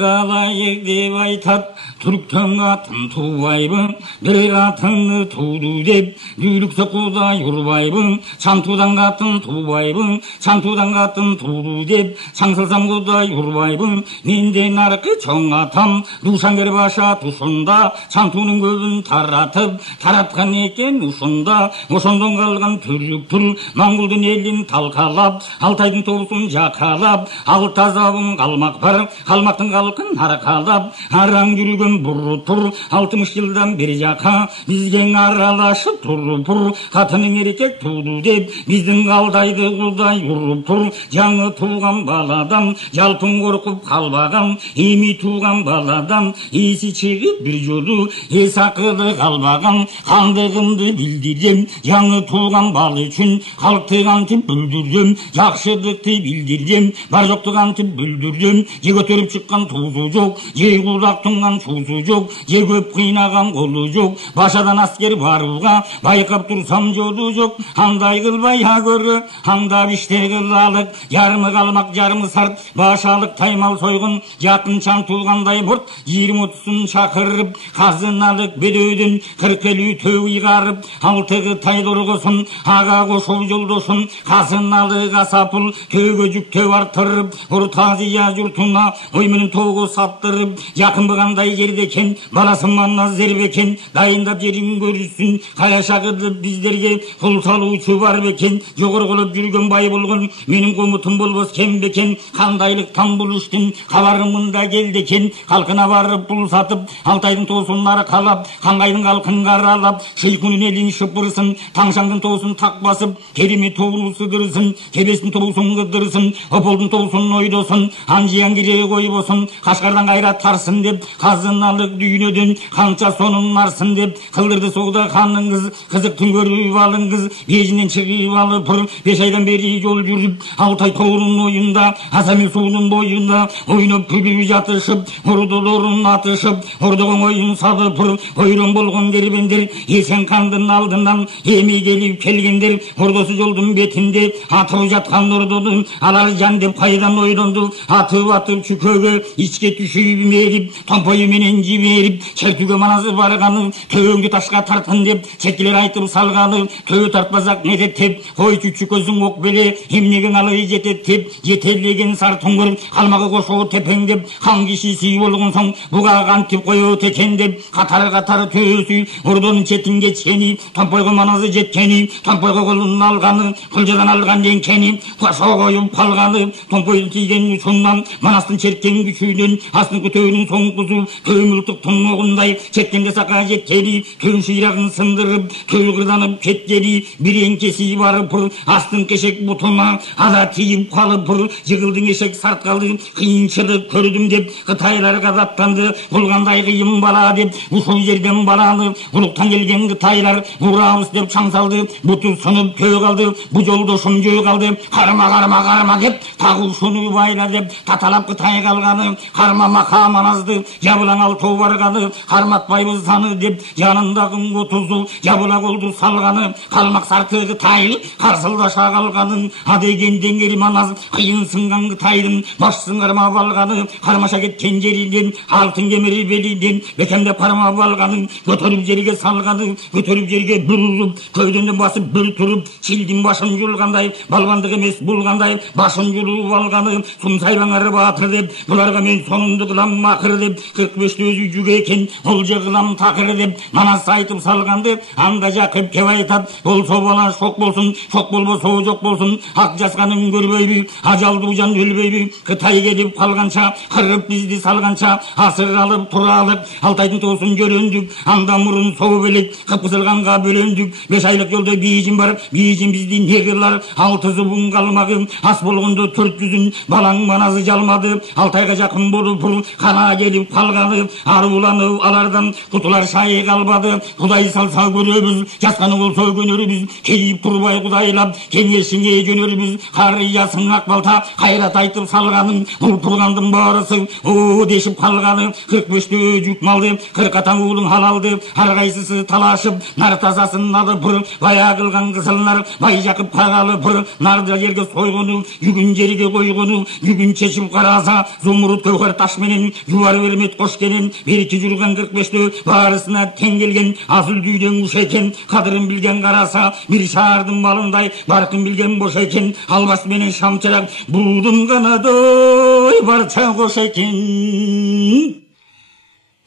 қалайық деп айтат түріктің атын тубайбын, бір атын туду деп дүйлікті құдай ұрбайбын, шантудан қатын тубайбын, шантудан қатын туду деп шаңсылсам құдай ұрбайбын, менден арқы чоң атам душангер баша тұсында шантуның көбін таратқан екен ұшында. Ошондон қалған түрік тұр Моңғолдың елін талқалап, Алтайдың тоғысын жақалап, алт азабын қалмақ бар, қалмақтың қалқын арқалап, араң жүрген бұры тұр 60 жылдан бері жақа бізген аралашып тұрып тұр, қатының еркек туды деп біздің Алтайды құдай ұрып тұр. Жаңы туған баладан жалпын қорқып қалбаған, еми туған баладан есі шығып бір жолы ес ақылы қалбаған, қандығымды білдірем жаңы туған бал үшін, халықты қантып бүлдірем, жақшылықты білдірем, бар жоқты қантып бүлдірем, же көтеріп шыққан тузы жоқ, же құлақ тұнған шузы жоқ, же көп қинаған қолы жоқ, башадан аскер баруға байқап тұрсам жолы жоқ. Андай қылбай агөрі, аңдап іште қылалық, жарымы қалмақ жарымы сарт, башалық таймал сойғын, жақын шан туылғандай бұрт, 20-30-ын шақырып, қазыналық бедеуден 40-50 төй қарып, алтығы тайдырғысын, аға қошу жолдысын, қазыналық асапыл, төге жүкте артырып, ұртазия жұртына оймының тоғы саттырып, жақын бұғандай жердекен, баласын манна зербекен, дайындап жерін көрсін, қая шағыдып біздерге құл салушы бар бекен, жоғыр қылып жүрген бай болғын, менің қомытым болбос кем бекен, қандайлықтан бұл үштің қабарымында келдекен, қалқына барып бұл сатып, Алтайдың тоғысынлары қалап, қаңғайдың қалқын қаралап, шейкүнін елін шыпырсын, таңшаңдың тоғысын тақ басып, керемет тоғын сыдырсын, кебесін тоғысын қыдырсын, ополдың тоғысын ойдосын, анжиян кире қойбосын, қашқардан қайрат тарсын деп, қазыналық дүйнеден қанша соның нарсын деп, қылдырды соғда ханның қызықтың көріп алыңыз, бежінен шығып алып ұр, 5 айдан бері жол жүріп, Алтай тоғырын ойында, Асамел суының бойында, ойнап күліп жатышып, ұрдылырын атышып, ұрдығын ойын салып ұр, ойран болған кербендер, есен қандың алдынан, еме келіп келгендер, ұрдысы жолдың бетінде, атып жатқан ұрдыдың, алар жан деп қайдан ойланды, атып шүкөге, ішке түшіп меріп, томпойы менен жіберіп, шертуге манасы барғаны, төңгі ташқа тартын деп, шеткелер айтып салғаны, төе тартпасақ не деп, қой чүчі көзің оқ беле, емнеген алай жетет деп, жетелеген сар тұңғыр, қалмағы қошу тепен деп, қан кешісі болғын соң, бұға қантып қойы текен деп, қатар төсі, ұрдың четін кеткені, томпойғы манасы жеткені, томпойғы қолын алғаны, құлжадан алған денкені, қошу қойып қалғаны, томпойдың тиген ұшыннан, манастың черкен күшінен, астың көтеуінің соң құзу, көмілтік тұңғындай, четкенде сақа жеткені, төң ширағын сындырып, төй қырданып кеткені, бір енкесі барып ұр, астың кешек бұтына, ада тиіп қалып ұр, жығылдың ешек сарт қалды, қиыншылық көрдім деп, қытайлар ғазаптанды, бұлғандай қиын бала деп, ұшыл жерден баланы, ұлықтан келген қытайлар, ұрамыз деп шаң салды, бұты сынып төй қалды, бұ жолды шым жөй қалды, қарма деп, тағы шыны байла деп, таталап қытай қалғаны, қармама қаманазды, жабылаң алтау барғаны, қарматпайбыз саны деп, жанындағын отызу, жабыла қолды салғаны, қалмақ сарты қытай, қарсылдаша қалғанын, адеген деңгері маназ, қиын сынған қытайдың, башсын қармап алғаны, қармаша кеткен жерінен, алтын кемері белінен, бекемде қармап алғанын, көтеріп жерге салғаны, көтеріп жерге бір ұрып, көйденді басып бір тұрып, шилдің башын жұлғандай, балбандық емес болғандай, башын жұлып алғаны, сұмсайлаңары батыр деп, бұларға мен сонымды қылам мақыр деп, 45-ті өзі жүге екен, ол же қылам тақыр деп, манас айтып салғанды, анда жақып кеп айтат, болса бала шоқ болсын, шоқ болбоса жоқ болсын, ақ жасқаның көрбейбі, ажалды жан өлбейбі, Қытай келіп қалғанша, қырып бізді салғанша, асыр алып тұралық, Алтайдың тоғысын жөрендік, анда мұрын соу белек, қып-қысылғанға бөлендік, 5 айлық жолда бейжін бар, бейжін бізді не қылар, 6 зұбын қалмағы, ас болғынды 400-ін, балаң маназы жалмады, Алтайға жақын болып ұр, қана келіп қалғаны, қалмады, аруланып алардан құтылар шайы қалмады. Құдай салса көрөбүз, жасқаны болса көнөрбүз, кейіп тұрбай құдайлап кеңешіңе жөнөрбүз. Қариясың ақ балта қайрат айтып салғаның, бұл тұрғандың барысы о дешіп қалғаны. 45-те жүк малды, 40 атаң ұлың халалды, әрқайсысы талашып нар тазасын алып бұр. Бая қылған қысылнар бай жақып қағалы бұр. Нарды жерге сойғыну, жүгін жерге қойғыну, жүгін шешіп қараса зумруд көкер ташменен жуар бермет қошкенен. Береке жүрген 45-те барысына тең келген асыл дүйден ұш екен. Қадырын білген қараса бір шардың балындай, барқын білген бош екен. Албас менен шамчырақ будым ғанадай барша қош екен.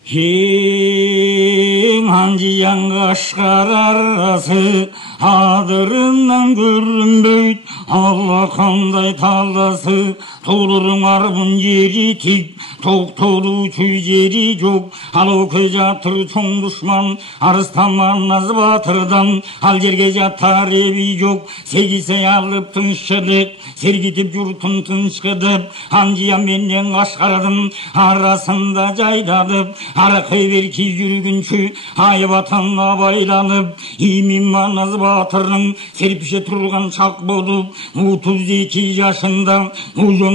Ең анжияңға шығар арасы, адырынан көрінбейді, Алла қандай талдасы. Толырың арбын ері тек, тоқ толу чөзері жоқ. Ал өкі жатыр чоң дұшман, арыстаман наз батырдан. Ал жерге жатар еби жоқ, сегісе алып тыншыдық, сергетіп жүртін тыншыдып. Анжия менен Қашқардың арасында жайдадып, арқы берки жүргінші айбатанға байланып. Имин маназ батырның серпіше тұрған шақ болып, 32 жашында ұжыңды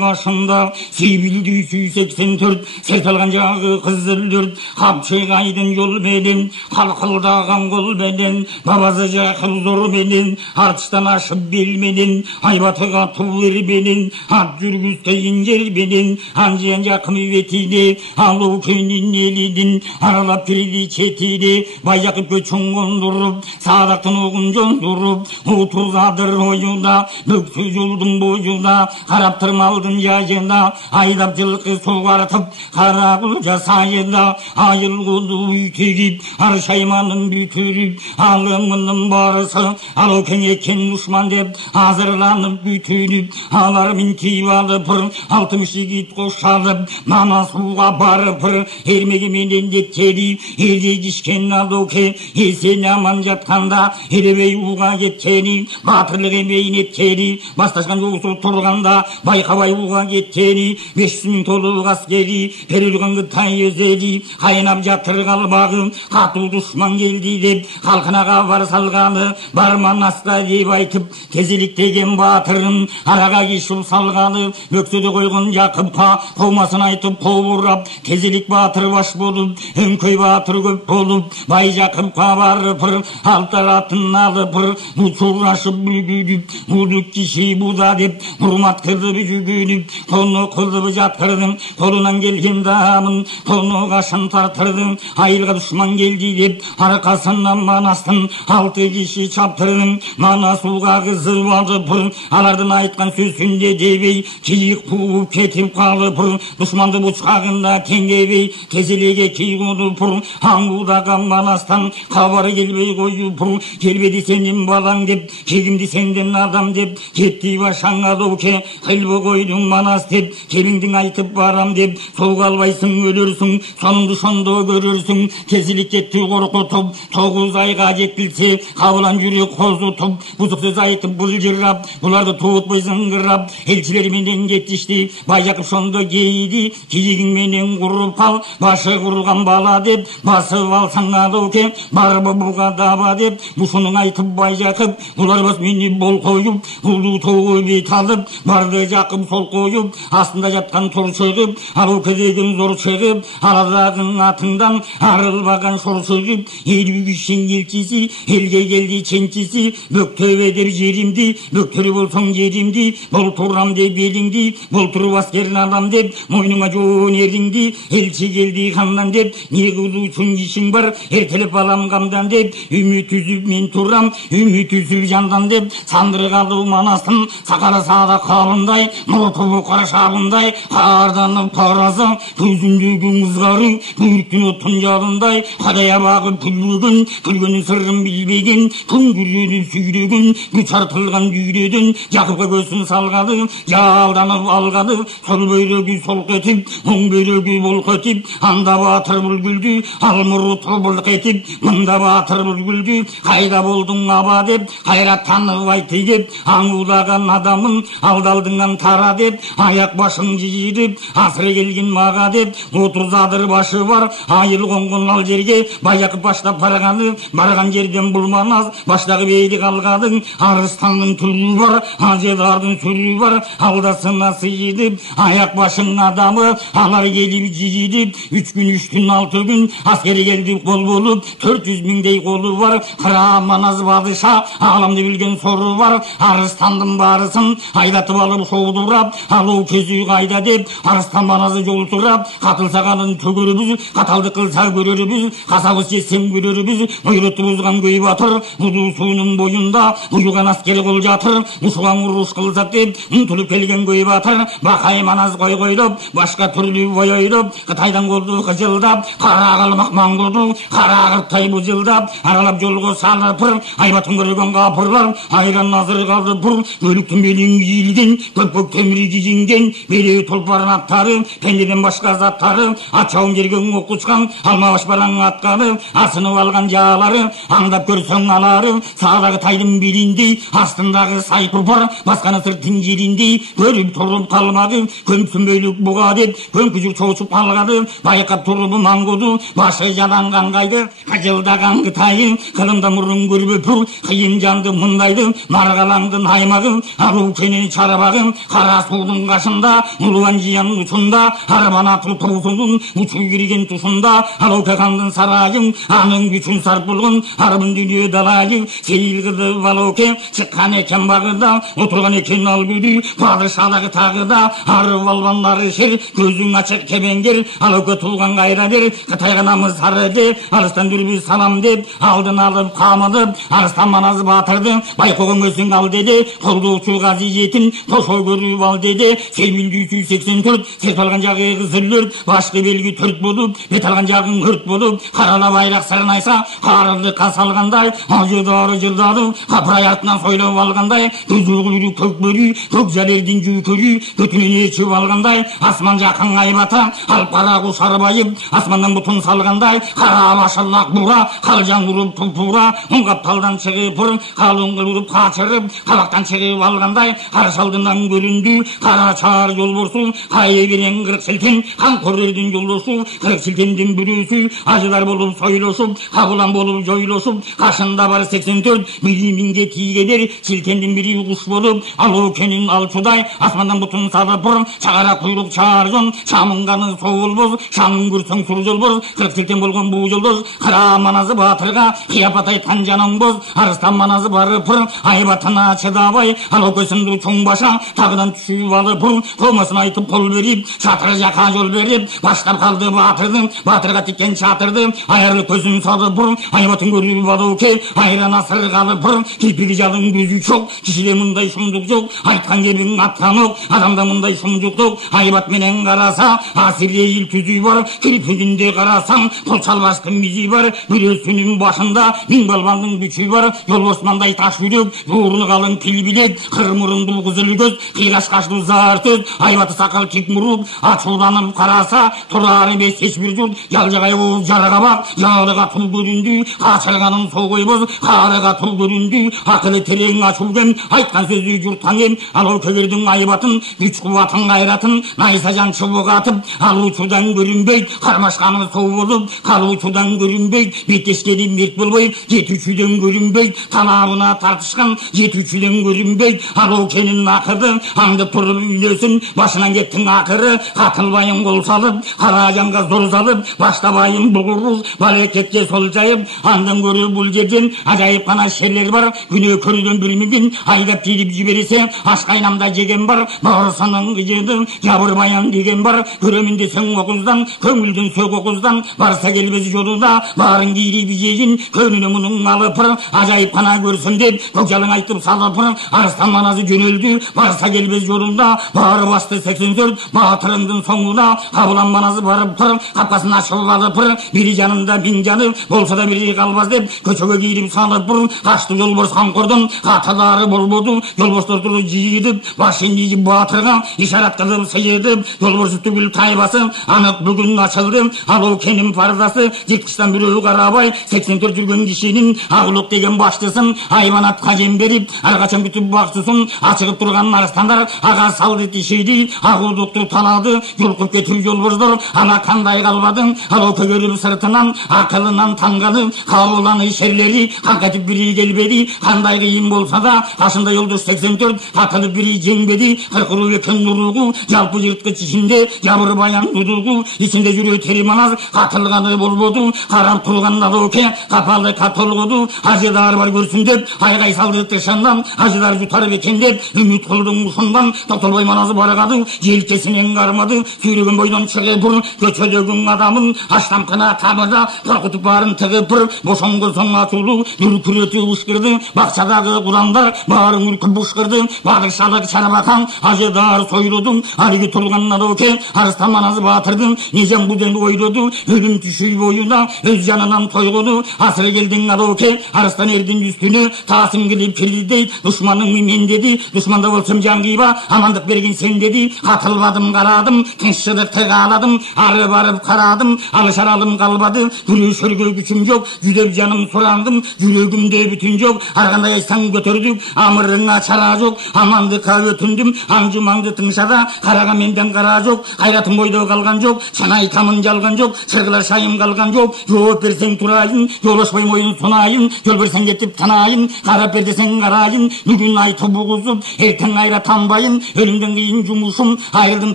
қашында. Себілді 84 серт алған жағы қызылдырд, қапшығайдың жол беден, қалқылдаған қол беден, бабазы жақыл зор беден, артыштан ашып бел беден, айбатыға ту беден, ат жүргізтейін жер беден. Анжиян жақын ветиде, алу көнін еледін, аралап кірді четиде, бай жақып көчің қондырып, садақтың оғын жондырып, отырғадыр ойуда, бүксі жолдың бойуда, қарап тұрмалдың жайында, айдап жылқы соғартып, қарағыл жасайында, айылғылы үйтегіп, аршайманың бүтіріп, алымының барысы, алу кенекен мұшман деп, азырланып бүтіріп, алармен тиіп алып, алтын шегит қошалып, мана суға барып, ермеге менен деттері, ерде кішкен алуке, есен аман жатқанда, еребей уға кеттені, батырлық емейін еттері, басташқан жоғысы тұрғанда, байқабай уға кеттені, 500 мың толық аскері, перілгіңгі тай өзері, қайнап жатыр қалбағы, қату дұшман келді деп, қалқынаға бар салғаны, барман аста деп айтып, кезелік деген батырын, араға кешіп салғаны, бөкседі қойғын жақыпқа, қомасын айтып қобырап, кезелік батыр баш болып, өңкөй батыр көп болып, бай жақыпқа барып, алтаратын алып, мұтшурашып бүгіліп, мұдық кеші бұда деп, ұрмат қырды бүгіліп, тоны қылды жатқырдың, қолынан келген дамын, тоны қашын тартырдың, айылға дұшман келді деп, арқасынан манастың, 6 кеші чаптырдың, мана суға қызып алып, алардың айтқан сөзінде дебей, киік қуып кетіп қалып, дұшманды бұшқағында теңгебей, кезелеге кей қонып, аңудаға манастан хабары келбей қойып, келбеді сенен балаң деп, кегімді сенден адам деп, кетті башаңа доке, қылбы қойдың манас деп, келіңдің айтып барам деп, соға албайсың өлерсің, соныңды шондо көрерсің. Кезелік кетті қорқытып, 9 айға жетілсе, қабылан жүрек қозытып, бұзық сөз айтып бұлжырап, бұларды туытпай зыңғырап, елшілерменен кетішті, бай жақып шондо кейді, киігің менен құрып қал, башы құрылған бала деп, басып алсаң алуке, барбы бұға даба деп, мұшының айтып бай жақып, бұлар бас мені бол қойып, ұлы тоғы бет алып, барды жақып сол қойып, астында жатқан тұр шығып, алуке деген зор шығып, аладағың атыңдан арылбаған шор шығып, елігішін елчisi, елге келді ченчisi, бөктөбе деп жерімді, бөктөрі болсаң жерімді, бұл тұрам деп еліңді, бұл тұрып аскерін алам деп, мойныңа жоғын еріңді, елші келді қамдан деп, не қылу үшін ешің бар, ертеліп алам қамдан деп, үміт үзіп мен тұрам, үміт үзіп жандан деп, сандыры қалу манасын, сақара сада қалындай, нұртыбы қарашабындай, қарданып қарасаң, көзіндегі мұзғарың, көріктің оттың жалындай, қадая бағып күлгін, күлгінің сырын білбеген, күн күреніп сүйреген, күч артылған жүйреден, жақыпқа көзін салғады, жалданып алғады, сол бөрегі сол кетіп, оң бөрегі бол кетіп, анда батыр бұл гүлді, ал мұры тұлбылық етіп, мұнда батыр бүлгілді, қайда болдың аба деп, қайрат танып айты деп, аңылдаған адамын алдалдыңнан тара деп, аяқ башың жиып, асыры келген маға деп, 30 адыр башы бар, айыл қонған ал жерге, баяқып баштап барған жерден бұлманаз, баштағы бейді қалғадың, арыстанның түрі бар, ажедардың сүрі бар, алдасына сыйдып, аяқ башың адамы, алар келіп жидіп, 3 күн 3 күн 6 күн, аскері келді қол болып, 400 мыңдей қолы бар, қыра маназ бадыша, аламды білген соры бар, арыстандың барысын, айдатып алып шоудырап, алу кезі қайда деп, арыстан маназы жол тұрап, қатылсағанын төгірібіз, қаталды қылса көрерібіз, қасабыз жесем көрерібіз, ойрытты бұзған көй батыр, бұду суының бойында, бұйыған аскері қол жатыр, ұшыған ұрыс қылсақ деп, ұмтылып келген көй батыр, бақай маназ қой-қойлап, башқа түрлі бой-ойлап, Қытайдан қолды қыжылдап, қара қалмақ маңғырды, қара қырттай бұзылдап, аралап жолғы салыпыр, айбатын көрген қапырлар, айран назыр қалды бұр, өліктің белің иілген, көк темірі кезінген, белеу тұлпарын аттары, пендеден башқа заттары, атшауын жерген оқышқан, алма башбалаң атқаны, асынып алған жалары, аңдап көрсең алары, сағадағы тайдың беліндей, астындағы сай тұлпар, басқаны сыртың жеріндей, көріп тұрып қалмады, көмсін бөлік бұға деп, көмкүжік шошып қалғады, байқап тұрып маңғуды, башы жаланған қайды, қажылдаған қытайы, қылымда мұрын көріп тұр, қиын жанды мұндайды, марғалаңды наймағы, ару кенен шарабағы, қара судың қашында, ұлуан жиян ұшында, арбан атыл тұлсының, ұшу кірген тұсында, алаука қандың сарайың, аның күшін сарпылғын, арбын дүние далайы, сейіл қыды валауке, шыққан екен бағыда, отырған екен албүді, падышалығы тағыда, арып албанлары шер, көзің ашық кебенгер, алаука тұлған қайра дер, Қытайға намыз сары деп, арыстан дүрбі салам деп, алдын алып қамыдып, арыстан маназы батырды, байқоғын өсің ал деді, қолды ұшу ғази жетін, тошой көріп ал деді, сербілді 184, серт алған жағы қызырлыр, башқы белгі төрт болып, бет алған жағың өрт болып, қарала байрақ сырнайса, қарылды қас алғандай, ажыдары жылдады, қапырай артынан сойлап алғандай, көзі құйры көк бөрі, көк жәлерден жүкөрі, көтінен ечіп алғандай, асман жақын айбата, алып қара құшар байып, асманнан бұтын салғандай, қара машаллақ бұра, қалжан ұрып тұлпұра, ұңғап талдан шығып ұр, қалың қылып қачырып, қалақтан шығып алғандай, қаршалдынан көрінді, қара чар жол борсу, қайы берен қырық сілтен, қан көрерден жолдосу, қырық сілтенден бүресу, ажыдар болып сойлосып, қабылан болып жойлосып, қашында бар 84, бірі минге тигедер, сілтенден бірі құш болып, алу кенін алшудай, асмандан бұтын салып ұр, шағара құйрық чар жон, шамынғаны соғыл боз, шамын көрсең сұр жол боз, қырық сілтен болған бұл жолдоз, қыра маназы батырға, қияпат айтқан жаның боз, арыстан маназы барып ұр, айбатына чыдабай, алу көсінді чоң баша, тағыдан түсіп алып ұр, қомасын айтып қол беріп, шатыр жақа жол беріп, баштап қалды батырды, батырға теккен шатырды, айырлы көзін салып ұр, айбатын көріп алуке, айран асыр қалып ұр, кепігі жалың көзі жоқ, кішіде мұндай сұмдық жоқ, айтқан кебің атқан оқ, адамда мұндай сұмдық жоқ, айбат менен қараса, асыр ейіл түзі бар, кірпігінде қарасаң, қол салбастың мизі бар, бүресінің башында, мың балбандың бүчі бар, жол османдай таш жүрек, жуырны қалың піл білет, қырмұрын бұл қызыл көз, қиғаш қашты зар сөз, айбаты сақал тек мұруп, ашуланып қараса, тұрар емес ешбір жұрт, жалжағай ол жарыға бақ, жарыға тұл көрінді, қашырғаның соғой боз, қарыға тұл көрінді, ақылы терең ашулген, айтқан сөзі жұрттан ем, алау көгердің айбатын, күш қуатын қайратын, найса жан шыбық атып, алушудан көрінбейд, қармашқаны соу болып, қалушудан көрінбейд, беттескені мерт болбай, жетушіден көрінбейд, талабына тартышқан, жетушіден көрінбейд, алау кенін ақырды, аңды тұрып үйлесін, башынан кеттің ақыры, қатылбайын қол салып, қара жанға зор салып, баштабайын бұғырыз, балекетке сол жайып, андын көрі бұл жерден, ажайып қана шерлер бар, күні көруден білмеген, айдап тиіп жібересе, ашқайнамда жеген бар, бауырсының қиеді, жабыр баян деген бар, көремін десең оқыздан, көңілдің сөк оқыздан, барса келбез жолуда, барын кейріп жейін, көніне мұның алыпыр, ажайып қана көрсін деп, көкжалың айтып салыпыр, арыстан маназы жөнелді, барса келбез жолында, бары басты 84, батырыңдың соңында, қабылан маназы барып тұр, қапқасын ашып алыпыр, бірі жанында bin canı, bolsa da biri kalmaz деп, көшеге кейріп салып бұрын, қашты жол борсан құрдым, қатылары болбоду, жол бостар тұры жиедіп, башын дейіп батырға, ишарат қылып сыйедіп, жол борсы түгіл тайбасы, анық бүгін ашылды, алу кенім парыз мырзасы, жеткіштен біреу қарабай, 84 жүрген кишinin Ағылық деген баштысын, айбанатқа жем беріп, әрқашан күтіп бақсысын, ашығып тұрған арыстандар, аға салды тишейді, Ағылдықты талады, жолқып кетіп жолбырздар, ана қандай қалбадың, ало көгеріп сыртынан, ақылынан танғаны, қабыланы шерлері, қанқатып бірі келбеді, қандай қиын болса да, қашында Юлдыз 84, қатылып бірі жеңбеді, қырқыру екен нұруғы, жалпы жыртқыч ішінде, жабыр баян ұдығы, ішінде жүрі теріманаз, қатылғаны болбоду, қарап тұрған надоке, қапалы қатылғыды, ажыдар бар көрсін деп, айғай салды тышандан, ажыдар жұтарып екен деп, үміт қылдың ұшындан, тоқталбай маназы барғады, желкесінен қармады, сүйреген бойдан шығып бұр, көчелегің адамын, аштамқына табыда, қорқытып барын тығып бұр, бошонғы соң атулы, дүркіреті ұшқырды, бақшадағы құрандар, барын үркіп ұшқырды, бадықшалық шарабақан, ажыдар сойрудың, алығы тұрған надоке, арыстан маназы батырдың, нежен бұден ойрыды, өлім түші бойына, өз жанынан тойғыды, асыры келдің надоке, арыстан ердің үстіне, тасым келіп келді дейді, дұшманың мен деді, дұшманда болсам жан қиба, амандық берген сен деді, қатылбадым қарадым, тыншыдықты қаладым, ары барып қарадым, алышаралым қалбады, күресерге күшім жоқ, жүдеп жаным сұрандым, жүрегімде бүтін жоқ, арғандай айтсаң көтердік, амырыңа шара жоқ, амандыққа өтіндім, аңжымаңды тыңшада, қараға менден қара жоқ, қайратым бойда қалған жоқ, шын айтамын жалған жоқ, шырғылар шайым қалған жоқ, жауап берсең тұрайын, жолашпай мойын сонайын, жол берсең кетіп танайын, қарап бер десең қарайын, бүгін айтып бұғызып, ертең айра танбайын, өлімден кейін жұмысым, айырдым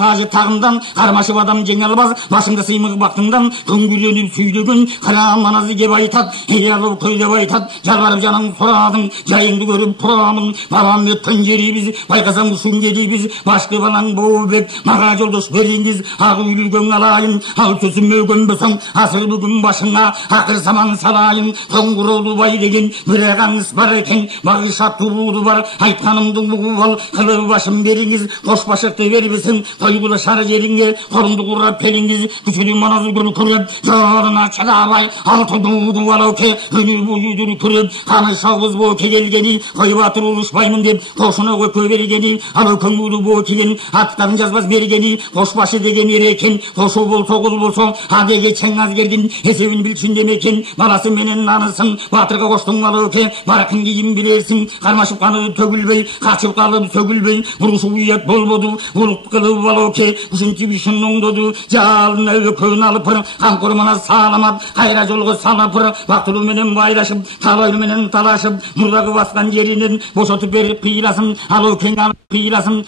тажы тағымдан, қармашып адам жеңе албас, басымда сыймық бақтыңдан, күңгүрленіп сүйдеген, қара маназы кеп айтат, алып көйлеп айтат, жалбарып жаның сұрадың, жайыңды көріп тұрамын, бабам өткен жерибіз, байқасам ұшын жерибіз, башқы балаң боубек, маға жолдос беріңіз, ақ үйлігің алайын, ал төсім өгенбесің, асыр бүгін башыңа, ақыр саман салайын, тоңғырылды бай деген, бір ағаңыз бар екен, бағыша тұруды бар, айтқанымды бұғып ал, қылып башым беріңіз, қош башықты бербесін, тойғылы шары жеріңе, қолымды құрап келіңіз, күшілі маназы күні көріп, жолына чадабай, алты дуды алауке, үні бойы дүрі көріп, қаны шауыз боке келгені, қой батыр ұлышпаймын деп, қошына көке бергені, алау көңілі бокеген, аттарын жазбас бергені, қошбашы деген ерекен, қошу бол соғыл болса, адеге чең аз кердін, есебін білшін демекен, баласы менен нанысын, батырға қоштың алауке, барқын кейін білерсің, қармашып қаны төгілбей, қачып қалып сөгілбей, бұрышы ұят болбоду, бұлық қылып алауке, үшінші бішін оңдоду, жалын өкөн алып, қанқұрмана саламат, қайра жолғы салапыр, бақтылы менен байлашып, талайлы менен талашып, мұрдағы басқан жерінен босатып беріп қиыласын, алау кең алып қиыласын,